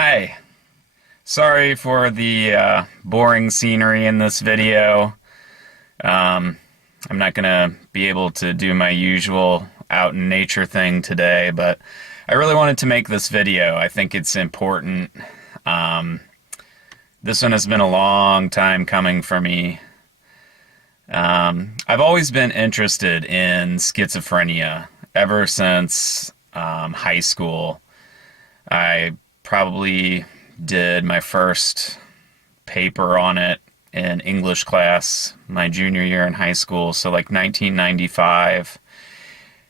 Hi. Sorry for the boring scenery in this video. Um, I'm not gonna be able to do my usual out in nature thing today, but I really wanted to make this video. I think it's important. Um, this one has been a long time coming for me. I've always been interested in schizophrenia ever since high school. I probably did my first paper on it in English class my junior year in high school, so like 1995.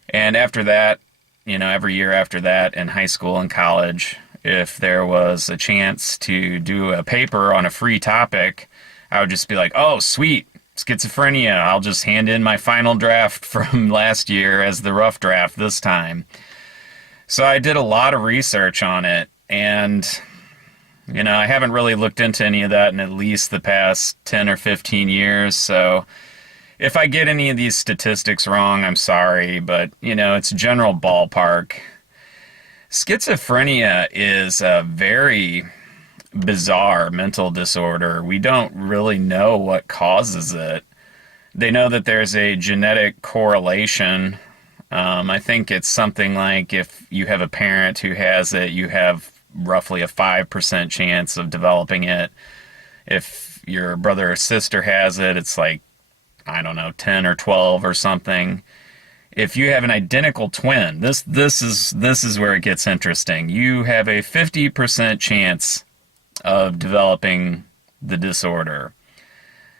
And after that, every year after that in high school and college, if there was a chance to do a paper on a free topic, I would just be like, oh, sweet, schizophrenia. I'll just hand in my final draft from last year as the rough draft this time. So I did a lot of research on it, and I haven't really looked into any of that in at least the past 10 or 15 years, so if I get any of these statistics wrong, I'm sorry, but, it's general ballpark. Schizophrenia is a very bizarre mental disorder. We don't really know what causes it. They know that there's a genetic correlation. I think it's something like if you have a parent who has it, you have roughly a 5% chance of developing it. If your brother or sister has it, it's like, I don't know, 10 or 12 or something. If you have an identical twin, this is where it gets interesting. You have a 50% chance of developing the disorder.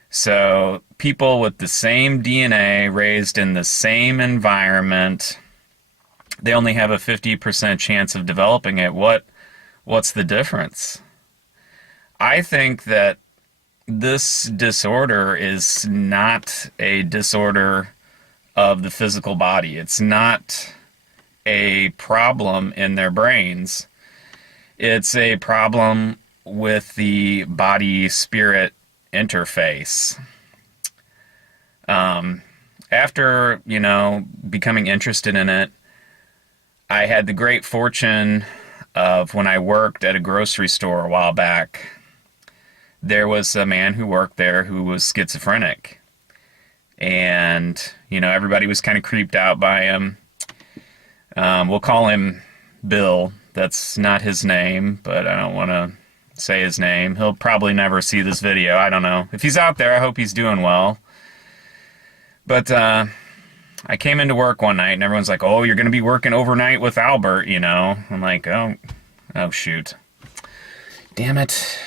So people with the same DNA, raised in the same environment, they only have a 50% chance of developing it. What's the difference? I think that this disorder is not a disorder of the physical body. It's not a problem in their brains. It's a problem with the body-spirit interface. After, becoming interested in it, I had the great fortune of when I worked at a grocery store a while back, there was a man who worked there who was schizophrenic. And, everybody was kind of creeped out by him. We'll call him Bill. That's not his name, but I don't want to say his name. He'll probably never see this video. I don't know. If he's out there, I hope he's doing well. But I came into work one night, and everyone's like, oh, you're going to be working overnight with Albert, I'm like, oh shoot. Damn it.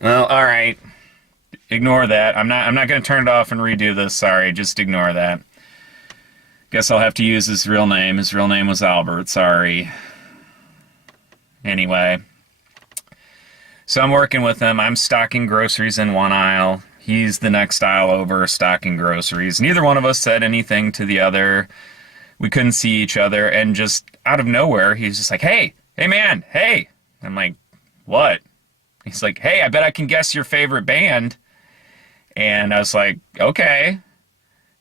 Well, all right. Ignore that. I'm not going to turn it off and redo this. Sorry, just ignore that. Guess I'll have to use his real name. His real name was Albert. Sorry. Anyway. So I'm working with him. I'm stocking groceries in one aisle. He's the next aisle over stocking groceries. Neither one of us said anything to the other. We couldn't see each other. And just out of nowhere, he's just like, hey man, hey. I'm like, what? He's like, hey, I bet I can guess your favorite band. And I was like, okay.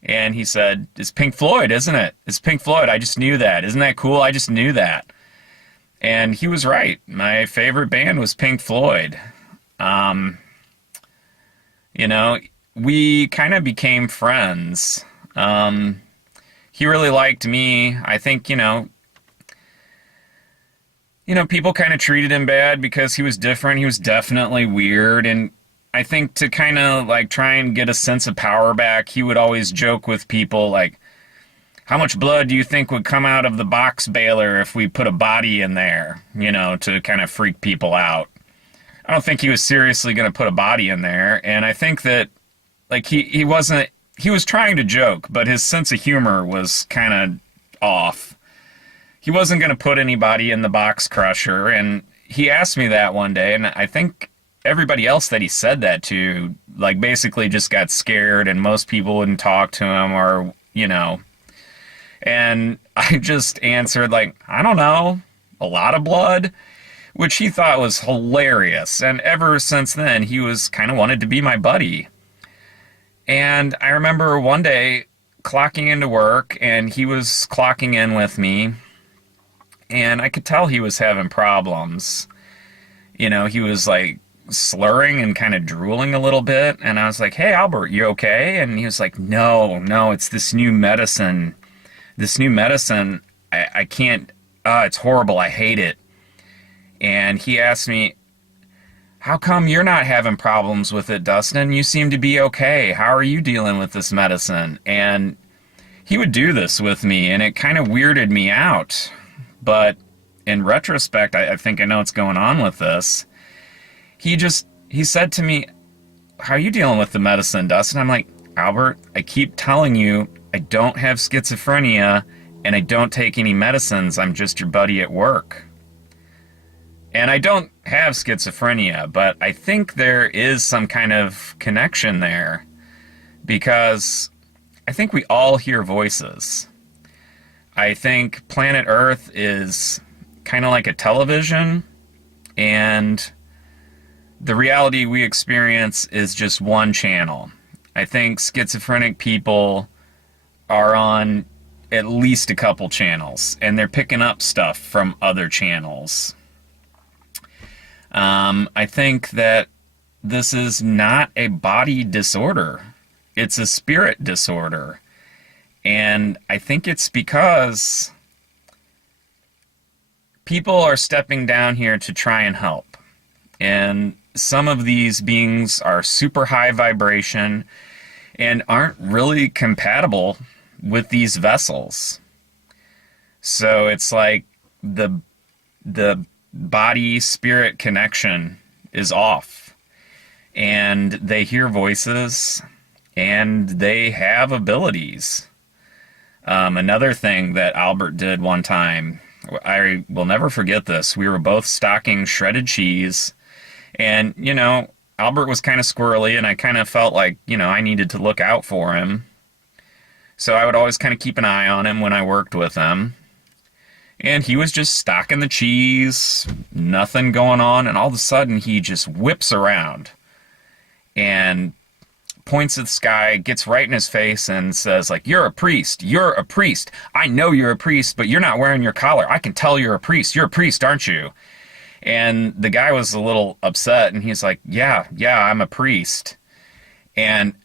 And he said, it's Pink Floyd, isn't it? It's Pink Floyd. I just knew that. Isn't that cool? I just knew that. And he was right. My favorite band was Pink Floyd. We kind of became friends. He really liked me. I think, people kind of treated him bad because he was different. He was definitely weird. And I think to kind of like try and get a sense of power back, he would always joke with people like, how much blood do you think would come out of the box baler if we put a body in there, to kind of freak people out. I don't think he was seriously going to put a body in there. And I think that like he was trying to joke, but his sense of humor was kind of off. He wasn't going to put anybody in the box crusher. And he asked me that one day, and I think everybody else that he said that to, like, basically just got scared, and most people wouldn't talk to him or, And I just answered, like, I don't know, a lot of blood, which he thought was hilarious. And ever since then, he was kind of wanted to be my buddy. And I remember one day clocking into work, and he was clocking in with me, and I could tell he was having problems. He was like slurring and kind of drooling a little bit. And I was like, hey, Albert, you okay? And he was like, no, no, it's this new medicine. This new medicine, I can't, it's horrible. I hate it. And he asked me, how come you're not having problems with it, Dustin? You seem to be okay. How are you dealing with this medicine? And he would do this with me, and it kind of weirded me out. But in retrospect, I think I know what's going on with this. He said to me, how are you dealing with the medicine, Dustin? I'm like, Albert, I keep telling you I don't have schizophrenia, and I don't take any medicines. I'm just your buddy at work. And I don't have schizophrenia, but I think there is some kind of connection there, because I think we all hear voices. I think planet Earth is kind of like a television, and the reality we experience is just one channel. I think schizophrenic people are on at least a couple channels, and they're picking up stuff from other channels. I think that this is not a body disorder. It's a spirit disorder. And I think it's because people are stepping down here to try and help. And some of these beings are super high vibration and aren't really compatible with these vessels. So it's like the body-spirit connection is off. And they hear voices, and they have abilities. Another thing that Albert did one time, I will never forget this. We were both stocking shredded cheese, and, Albert was kind of squirrely, and I kind of felt like, I needed to look out for him. So I would always kind of keep an eye on him when I worked with him. And he was just stocking the cheese, nothing going on, and all of a sudden he just whips around and points at the sky, gets right in his face, and says, like, you're a priest, I know you're a priest, but you're not wearing your collar, I can tell you're a priest, aren't you? And the guy was a little upset, and he's like, yeah, I'm a priest. And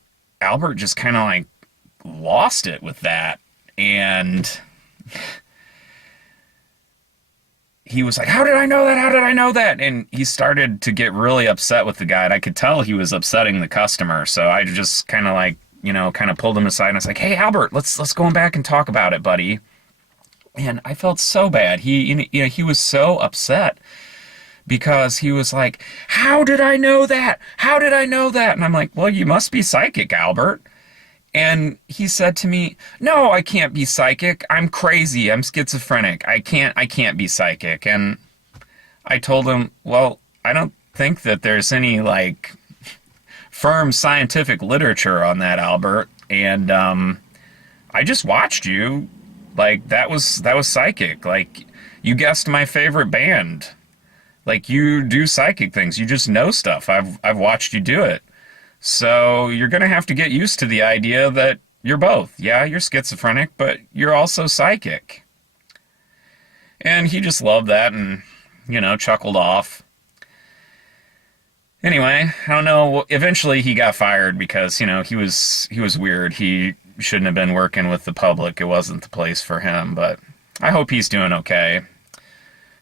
Albert just kind of like lost it with that, and he was like, how did I know that? And he started to get really upset with the guy. And I could tell he was upsetting the customer. So I just kind of like, kind of pulled him aside. And I was like, hey, Albert, let's go back and talk about it, buddy. And I felt so bad. He was so upset because he was like, how did I know that? And I'm like, well, you must be psychic, Albert. And he said to me, no, I can't be psychic. I'm crazy. I'm schizophrenic. I can't be psychic. And I told him, well, I don't think that there's any like firm scientific literature on that, Albert. And I just watched you. Like that was psychic. Like you guessed my favorite band. Like you do psychic things. You just know stuff. I've watched you do it. So you're going to have to get used to the idea that you're both. Yeah, you're schizophrenic, but you're also psychic. And he just loved that and, chuckled off. Anyway, I don't know. Eventually he got fired because, he was weird. He shouldn't have been working with the public. It wasn't the place for him, but I hope he's doing okay.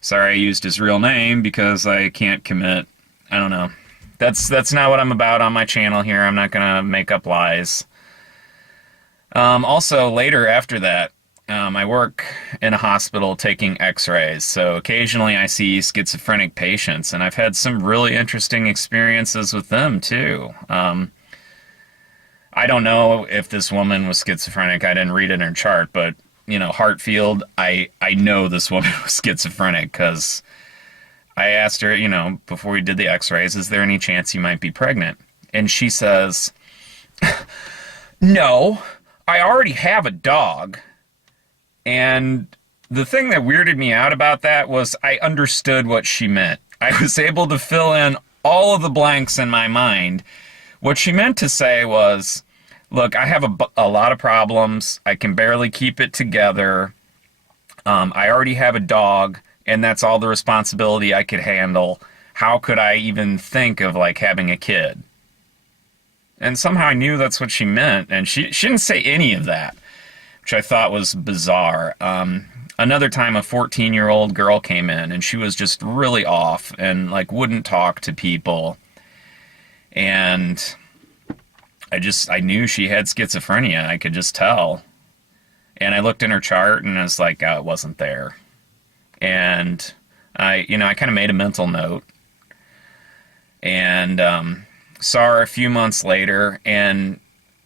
Sorry I used his real name because I can't commit. I don't know. That's not what I'm about on my channel here. I'm not going to make up lies. Also, later after that, I work in a hospital taking x-rays. So occasionally I see schizophrenic patients, and I've had some really interesting experiences with them, too. I don't know if this woman was schizophrenic. I didn't read it in her chart, but, Hartfield, I know this woman was schizophrenic because I asked her, before we did the x-rays, is there any chance you might be pregnant? And she says, no, I already have a dog. And the thing that weirded me out about that was I understood what she meant. I was able to fill in all of the blanks in my mind. What she meant to say was, look, I have a lot of problems. I can barely keep it together. I already have a dog. And that's all the responsibility I could handle. how could I even think of like having a kid? And somehow I knew that's what she meant, and she didn't say any of that, which I thought was bizarre. Another time, a 14-year-old girl came in, and she was just really off and like wouldn't talk to people. And I knew she had schizophrenia. I could just tell. And I looked in her chart, and I was like, oh, it wasn't there. And I kind of made a mental note, and saw her a few months later, and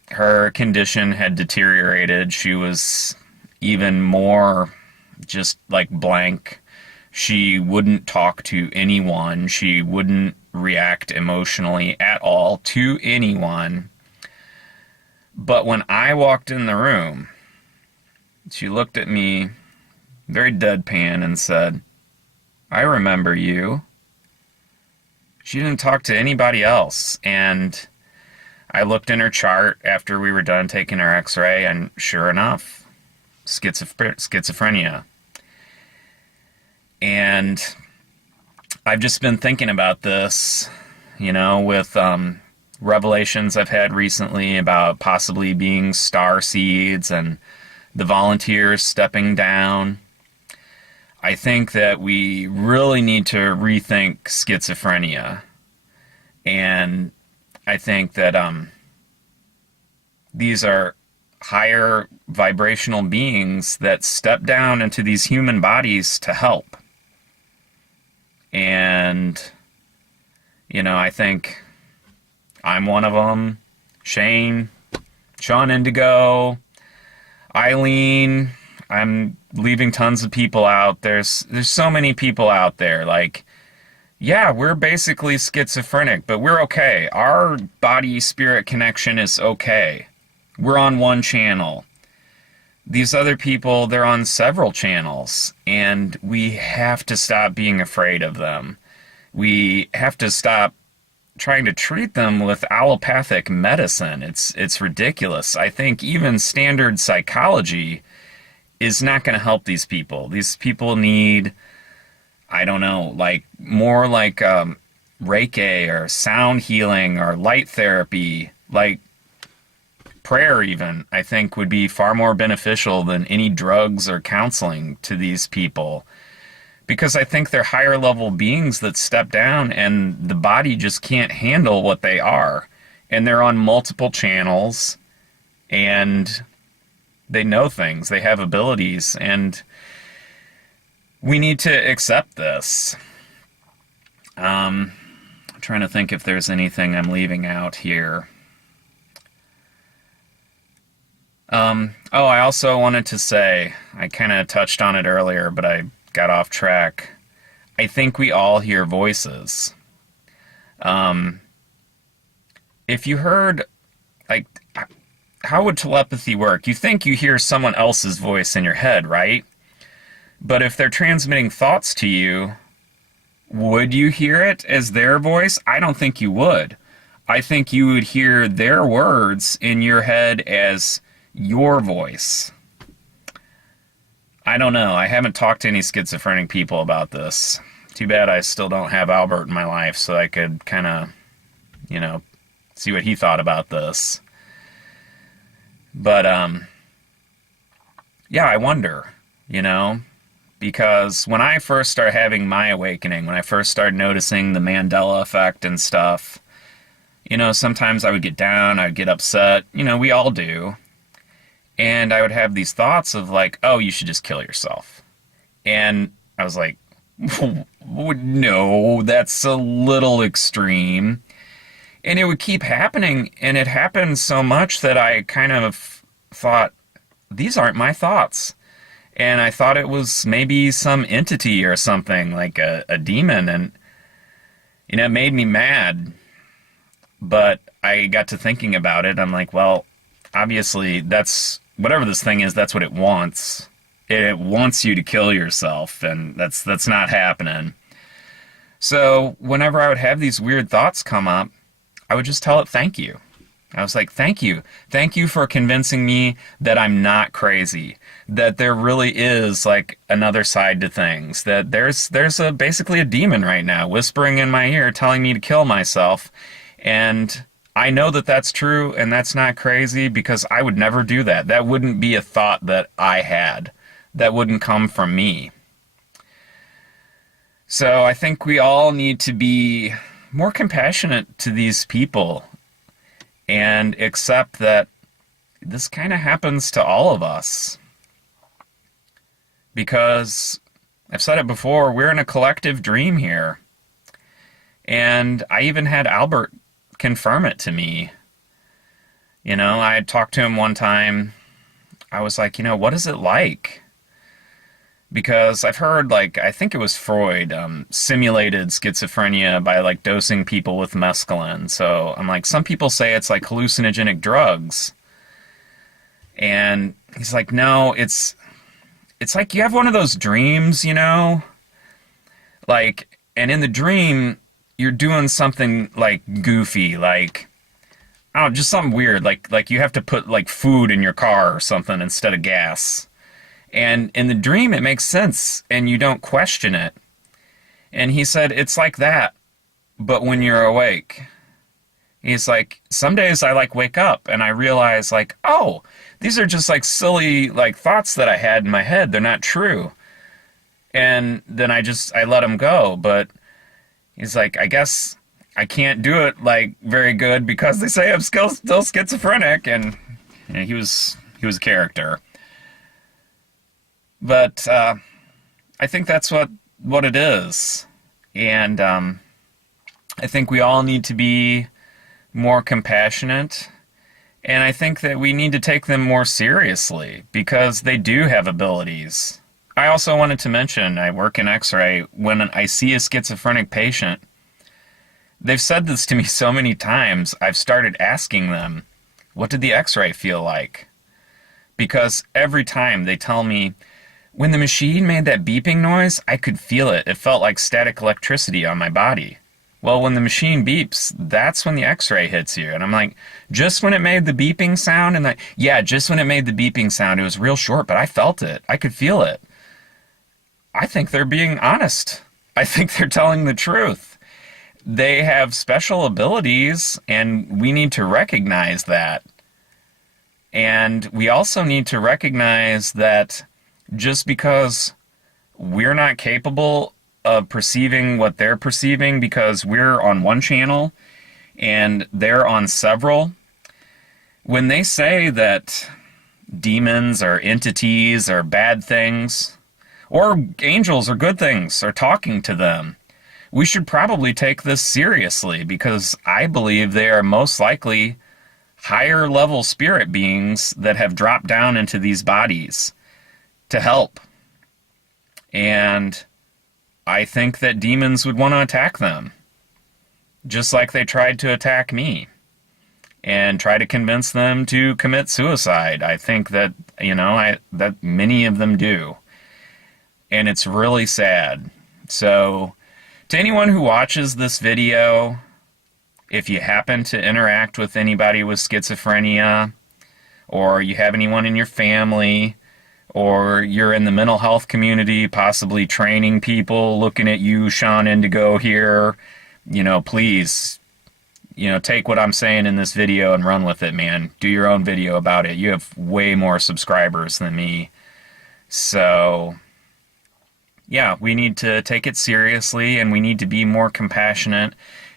her condition had deteriorated. She was even more just like blank. She wouldn't talk to anyone. She wouldn't react emotionally at all to anyone. But when I walked in the room, she looked at me very deadpan and said, I remember you. She didn't talk to anybody else. And I looked in her chart after we were done taking her x-ray, and sure enough, schizophrenia. And I've just been thinking about this, with revelations I've had recently about possibly being star seeds and the volunteers stepping down. I think that we really need to rethink schizophrenia. And I think that these are higher vibrational beings that step down into these human bodies to help. And, I think I'm one of them. Sean Indigo, Eileen. I'm leaving tons of people out. There's so many people out there. Like, yeah, we're basically schizophrenic, but we're okay. Our body-spirit connection is okay. We're on one channel. These other people, they're on several channels, and we have to stop being afraid of them. We have to stop trying to treat them with allopathic medicine. It's ridiculous. I think even standard psychology is not going to help these people. These people need, I don't know, like more like Reiki or sound healing or light therapy, like prayer even, I think would be far more beneficial than any drugs or counseling to these people. Because I think they're higher level beings that step down, and the body just can't handle what they are. And they're on multiple channels, and they know things, they have abilities, and we need to accept this. I'm trying to think if there's anything I'm leaving out here. I also wanted to say, I kind of touched on it earlier, but I got off track. I think we all hear voices. If you heard, like, how would telepathy work? You think you hear someone else's voice in your head, right? But if they're transmitting thoughts to you, would you hear it as their voice? I don't think you would. I think you would hear their words in your head as your voice. I don't know. I haven't talked to any schizophrenic people about this. Too bad I still don't have Albert in my life so I could kind of, see what he thought about this. But, yeah, I wonder, because when I first started having my awakening, when I first started noticing the Mandela effect and stuff, sometimes I would get down, I'd get upset, we all do. And I would have these thoughts of like, oh, you should just kill yourself. And I was like, no, that's a little extreme. And it would keep happening, and it happened so much that I kind of thought, these aren't my thoughts. And I thought it was maybe some entity or something, like a demon, and, it made me mad. But I got to thinking about it, I'm like, well, obviously, whatever this thing is, that's what it wants. It wants you to kill yourself, and that's not happening. So whenever I would have these weird thoughts come up, I would just tell it thank you. I was like, thank you. Thank you for convincing me that I'm not crazy, that there really is like another side to things, that there's basically a demon right now whispering in my ear telling me to kill myself. And I know that that's true and that's not crazy because I would never do that. That wouldn't be a thought that I had. That wouldn't come from me. So I think we all need to be more compassionate to these people and accept that this kind of happens to all of us. Because I've said it before, we're in a collective dream here. And I even had Albert confirm it to me. You know, I had talked to him one time. I was like, what is it like? Because I've heard, like, I think it was Freud, simulated schizophrenia by, like, dosing people with mescaline. So I'm like, some people say it's like hallucinogenic drugs. And he's like, no, it's like you have one of those dreams, Like, and in the dream, you're doing something, like, goofy, like, I don't know, just something weird. Like you have to put, like, food in your car or something instead of gas. And in the dream, it makes sense, and you don't question it. And he said, it's like that, but when you're awake. He's like, some days I, like, wake up, and I realize, like, oh, these are just, like, silly, like, thoughts that I had in my head. They're not true. And then I let him go. But he's like, I guess I can't do it, like, very good because they say I'm still schizophrenic. And he was a character. But I think that's what it is. And I think we all need to be more compassionate. And I think that we need to take them more seriously because they do have abilities. I also wanted to mention, I work in X-ray. When I see a schizophrenic patient, they've said this to me so many times, I've started asking them, what did the X-ray feel like? Because every time they tell me, when the machine made that beeping noise, I could feel it. It felt like static electricity on my body. Well, when the machine beeps, that's when the X-ray hits you. And I'm like, just when it made the beeping sound? And yeah, just when it made the beeping sound. It was real short, but I felt it. I could feel it. I think they're being honest. I think they're telling the truth. They have special abilities, and we need to recognize that. And we also need to recognize that just because we're not capable of perceiving what they're perceiving because we're on one channel and they're on several, when they say that demons or entities are bad things, or angels are good things, are talking to them, we should probably take this seriously because I believe they are most likely higher level spirit beings that have dropped down into these bodies to help. And I think that demons would want to attack them, just like they tried to attack me and try to convince them to commit suicide. I think that, that many of them do. And it's really sad. So, to anyone who watches this video, if you happen to interact with anybody with schizophrenia, or you have anyone in your family, or you're in the mental health community, possibly training people, looking at you, Sean Indigo here, please, take what I'm saying in this video and run with it, man. Do your own video about it. You have way more subscribers than me. So, yeah, we need to take it seriously, and we need to be more compassionate,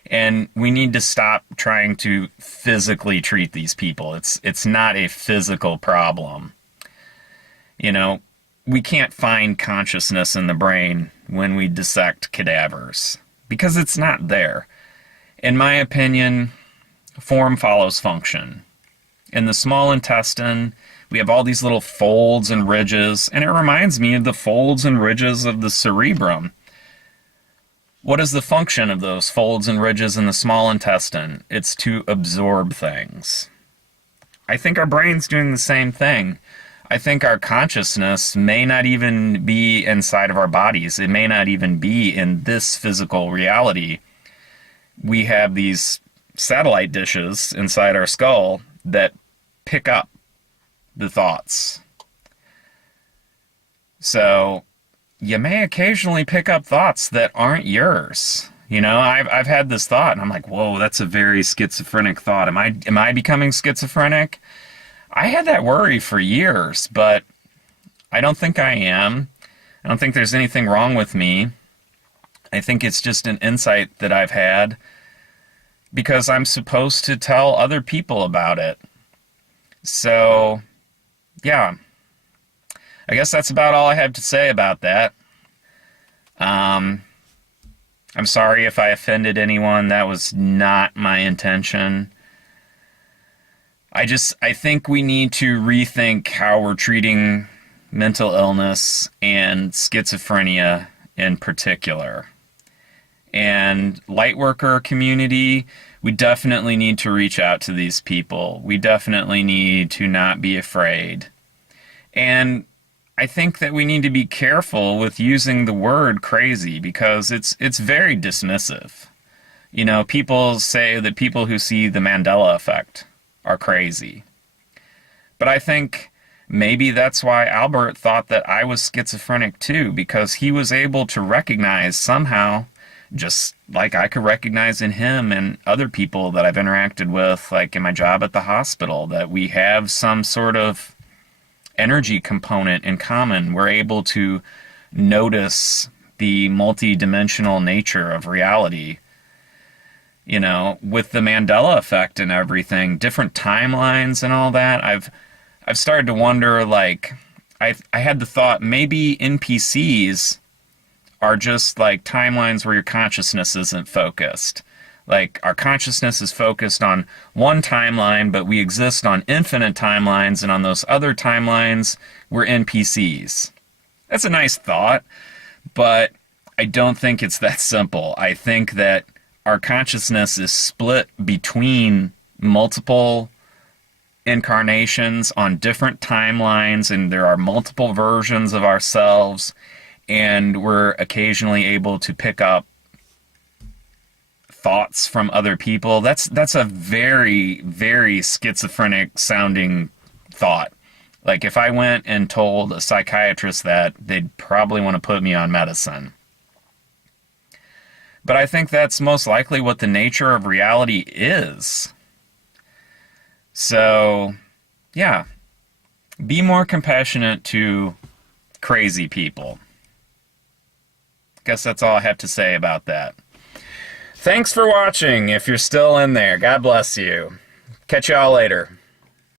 and we need to stop trying to physically treat these people. It's not a physical problem. We can't find consciousness in the brain when we dissect cadavers because it's not there. In my opinion, form follows function. In the small intestine, we have all these little folds and ridges, and it reminds me of the folds and ridges of the cerebrum. What is the function of those folds and ridges in the small intestine? It's to absorb things. I think our brain's doing the same thing. I think our consciousness may not even be inside of our bodies. It may not even be in this physical reality. We have these satellite dishes inside our skull that pick up the thoughts. So you may occasionally pick up thoughts that aren't yours. You know, I've had this thought, and I'm like, whoa, that's a very schizophrenic thought. Am I becoming schizophrenic? I had that worry for years, but I don't think I am. I don't think there's anything wrong with me. I think it's just an insight that I've had because I'm supposed to tell other people about it. So, yeah. I guess that's about all I have to say about that. I'm sorry if I offended anyone. That was not my intention. I think we need to rethink how we're treating mental illness and schizophrenia in particular. And lightworker community, we definitely need to reach out to these people. We definitely need to not be afraid. And I think that we need to be careful with using the word crazy because it's very dismissive. You know, people say that people who see the Mandela effect are crazy. But I think maybe that's why Albert thought that I was schizophrenic too, because he was able to recognize somehow, just like I could recognize in him and other people that I've interacted with, like in my job at the hospital, that we have some sort of energy component in common. We're able to notice the multi-dimensional nature of reality. You know, with the Mandela effect and everything, different timelines and all that, I've started to wonder, like, I had the thought maybe NPCs are just like timelines where your consciousness isn't focused. Like, our consciousness is focused on one timeline, but we exist on infinite timelines, and on those other timelines, we're NPCs. That's a nice thought, but I don't think it's that simple. I think that our consciousness is split between multiple incarnations on different timelines, and there are multiple versions of ourselves, and we're occasionally able to pick up thoughts from other people. That's a very, very schizophrenic sounding thought. Like, if I went and told a psychiatrist that, they'd probably want to put me on medicine. But I think that's most likely what the nature of reality is. So, yeah, be more compassionate to crazy people. Guess that's all I have to say about that. Thanks for watching if you're still in there. God bless you. Catch y'all later.